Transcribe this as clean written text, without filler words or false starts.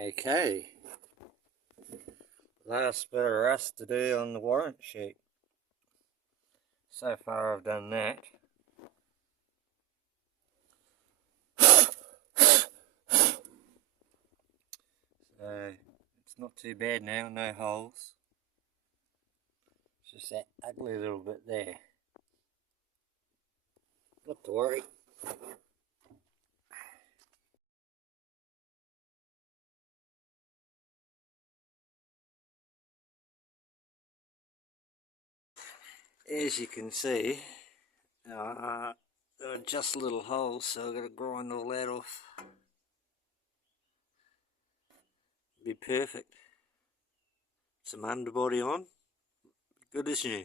Okay, last bit of rust to do on the warrant sheet. So far I've done that. So it's not too bad now, no holes. It's just that ugly little bit there. Not to worry. As you can see, there are just little holes, so I've got to grind all that off. Be perfect. Some underbody on, good as new.